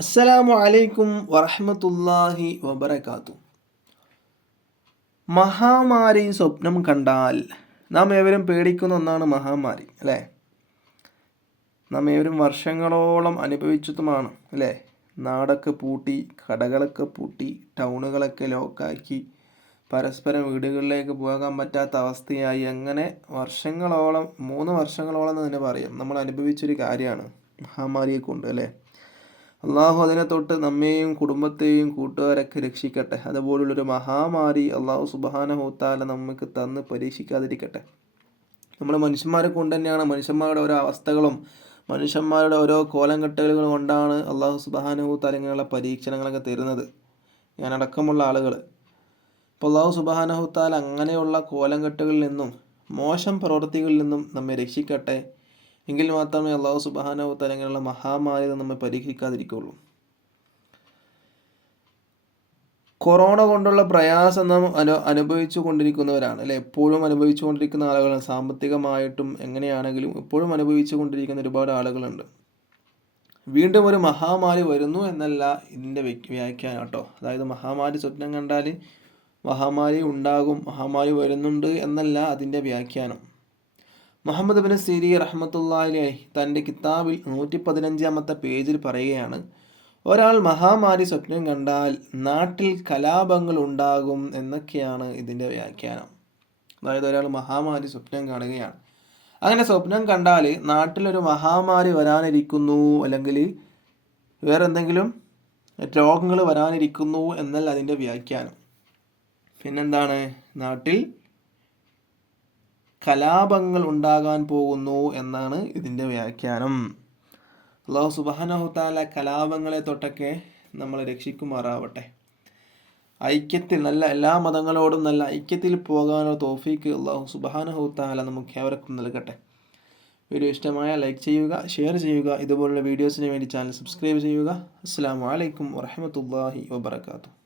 അസ്സലാമു അലൈക്കും വറഹ്മത്തുള്ളാഹി വബറകാതുഹു. മഹാമാരി സ്വപ്നം കണ്ടാൽ നാം ഏവരും പേടിക്കുന്ന ഒന്നാണ് മഹാമാരി, അല്ലേ? നാം ഏവരും വർഷങ്ങളോളം അനുഭവിച്ചതുമാണ്, അല്ലേ? നാടൊക്കെ പൂട്ടി, കടകളൊക്കെ പൂട്ടി, ടൗണുകളൊക്കെ ലോക്കാക്കി, പരസ്പരം വീടുകളിലേക്ക് പോകാൻ പറ്റാത്ത അവസ്ഥയായി. അങ്ങനെ വർഷങ്ങളോളം, 3 വർഷങ്ങളോളം എന്ന് തന്നെ പറയാം, നമ്മൾ അനുഭവിച്ചൊരു കാര്യമാണ് മഹാമാരിയെ കൊണ്ട്, അല്ലേ? അള്ളാഹു അതിനെ തൊട്ട് നമ്മെയും കുടുംബത്തെയും കൂട്ടുകാരൊക്കെ രക്ഷിക്കട്ടെ. അതുപോലുള്ളൊരു മഹാമാരി അള്ളാഹു സുബ്ഹാനഹു വതആല നമുക്ക് തന്ന് പരീക്ഷിക്കാതിരിക്കട്ടെ. നമ്മൾ മനുഷ്യന്മാരെ കൊണ്ട് തന്നെയാണ്, മനുഷ്യന്മാരുടെ ഓരോ അവസ്ഥകളും മനുഷ്യന്മാരുടെ ഓരോ കോലംകെട്ടലുകൾ കൊണ്ടാണ് അള്ളാഹു സുബ്ഹാനഹു വതആല ഇങ്ങനെയുള്ള പരീക്ഷണങ്ങളൊക്കെ തരുന്നത്, ഞാനടക്കമുള്ള ആളുകൾ. അപ്പോൾ അള്ളാഹു സുബ്ഹാനഹു വതആല അങ്ങനെയുള്ള കോലംകെട്ടുകളിൽ നിന്നും മോശം പ്രവൃത്തികളിൽ നിന്നും നമ്മെ രക്ഷിക്കട്ടെ. എങ്കിൽ മാത്രമേ അള്ളാഹു സുബ്ഹാനഹു വതആല ഇങ്ങനെയുള്ള മഹാമാരികൾ നമ്മെ പരീക്ഷിക്കാതിരിക്കുകയുള്ളൂ. കൊറോണ കൊണ്ടുള്ള പ്രയാസം നാം അനുഭവിച്ചു കൊണ്ടിരിക്കുന്നവരാണ്, അല്ലെ? എപ്പോഴും അനുഭവിച്ചു കൊണ്ടിരിക്കുന്ന ആളുകളാണ്. സാമ്പത്തികമായിട്ടും എങ്ങനെയാണെങ്കിലും എപ്പോഴും അനുഭവിച്ചു കൊണ്ടിരിക്കുന്ന ഒരുപാട് ആളുകളുണ്ട്. വീണ്ടും ഒരു മഹാമാരി വരുന്നു എന്നല്ല ഇതിൻ്റെ വ്യാഖ്യാനം കേട്ടോ. അതായത് മഹാമാരി സ്വപ്നം കണ്ടാൽ മഹാമാരി ഉണ്ടാകും, മഹാമാരി വരുന്നുണ്ട് എന്നല്ല അതിൻ്റെ വ്യാഖ്യാനം. മുഹമ്മദ് ഇബ്നു സിരീൻ റഹ്മത്തുള്ളാഹി അലൈഹി തൻ്റെ കിതാബിൽ 115-ാമത്തെ പേജിൽ പറയുകയാണ്, ഒരാൾ മഹാമാരി സ്വപ്നം കണ്ടാൽ നാട്ടിൽ കലാപങ്ങൾ ഉണ്ടാകും എന്നൊക്കെയാണ് ഇതിൻ്റെ വ്യാഖ്യാനം. അതായത് ഒരാൾ മഹാമാരി സ്വപ്നം കാണുകയാണ്, അങ്ങനെ സ്വപ്നം കണ്ടാൽ നാട്ടിലൊരു മഹാമാരി വരാനിരിക്കുന്നു, അല്ലെങ്കിൽ വേറെ എന്തെങ്കിലും രോഗങ്ങൾ വരാനിരിക്കുന്നു എന്നല്ല അതിൻ്റെ വ്യാഖ്യാനം. പിന്നെന്താണ്? നാട്ടിൽ കലാപങ്ങൾ ഉണ്ടാകാൻ പോകുന്നു എന്നാണ് ഇതിൻ്റെ വ്യാഖ്യാനം. അല്ലാഹു സുബ്ഹാനഹു വതആല കലാപങ്ങളെ തൊട്ടൊക്കെ നമ്മളെ രക്ഷിക്കുമാറാവട്ടെ. ഐക്യത്തിൽ, നല്ല എല്ലാ മതങ്ങളോടും നല്ല ഐക്യത്തിൽ പോകാനുള്ള തൗഫീക്ക് അല്ലാഹു സുബ്ഹാനഹു വതആല നമുക്ക് ഏവർക്കും നൽകട്ടെ. വീഡിയോ ഇഷ്ടമായ ലൈക്ക് ചെയ്യുക, ഷെയർ ചെയ്യുക. ഇതുപോലുള്ള വീഡിയോസിന് വേണ്ടി ചാനൽ സബ്സ്ക്രൈബ് ചെയ്യുക. അസ്സലാമു അലൈക്കും വറഹ്മത്തുള്ളാഹി വബറകാതുഹു.